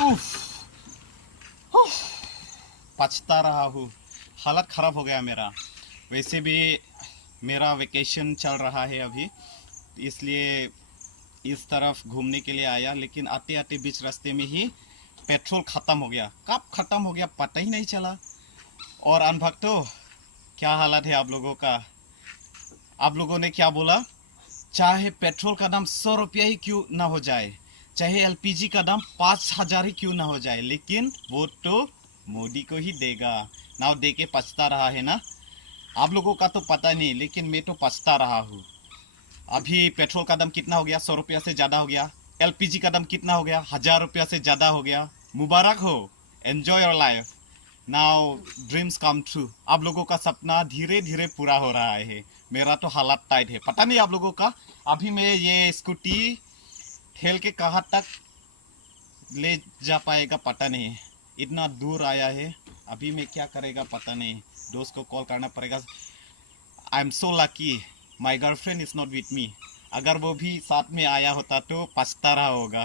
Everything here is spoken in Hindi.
उफ, उफ, पछता रहा हूँ। हालत ख़राब हो गया मेरा। वैसे भी मेरा वेकेशन चल रहा है अभी, इसलिए इस तरफ घूमने के लिए आया, लेकिन आते आते बीच रास्ते में ही पेट्रोल ख़त्म हो गया। कब ख़त्म हो गया पता ही नहीं चला। और अनभक्तो, क्या हालत है आप लोगों का? आप लोगों ने क्या बोला? चाहे पेट्रोल का दाम 100 रुपया ही क्यों ना हो जाए, चाहे एलपीजी का दाम 5,000 ही क्यों ना हो जाए, लेकिन वो तो मोदी को ही देगा। ना दे के पछता रहा है ना। आप लोगों का तो पता नहीं, लेकिन मैं तो पछता रहा हूँ। अभी पेट्रोल का दाम कितना हो गया? 100 रुपया से ज़्यादा हो गया। एलपीजी का दाम कितना हो गया? 1,000 रुपया से ज़्यादा हो गया। मुबारक हो, enjoy your life. Now dreams come true. आप लोगों का सपना धीरे धीरे पूरा हो रहा है। मेरा तो हालत टाइट है, पता नहीं आप लोगों का। अभी मैं ये स्कूटी ठेल के कहाँ तक ले जा पाएगा पता नहीं। इतना दूर आया है, अभी मैं क्या करेगा पता नहीं। दोस्त को कॉल करना पड़ेगा। I am so lucky my girlfriend is not with me. अगर वो भी साथ में आया होता तो पछता रहा होगा।